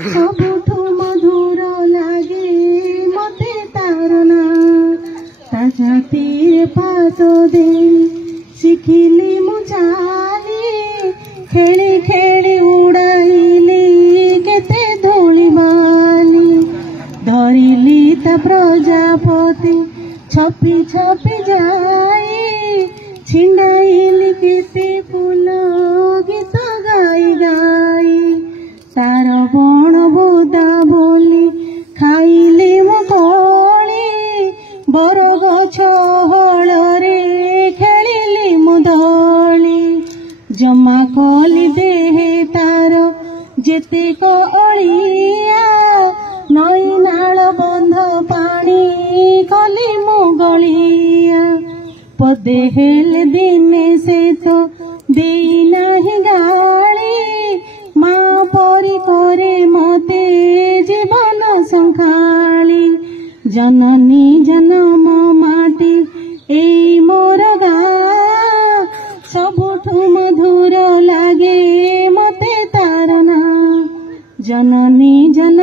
सबुठु मधुर लागे मते तार ना ता छाती पात दे शिखिली मु चाली खेली खेली उड़ाइली केते धूली बाली धरिली ता प्रजापति छपी छपी जाई छिंडाइली केते फूल गीत गाई गाई तार बण बोदा बोली खाइली मो कोली बर गछ हଳରେ खेलिली मो दली जमा कली देहे तार जेतेक अलिया नई नाल बंध पानी कली मो गलिया पदे हेले दिने से तो देई नाही गाली माँ परी करे मते जीवन संखाली जननी जनम माटी एई मोर गाँ सबुठु मधुर लागे मते तार ना जननी जन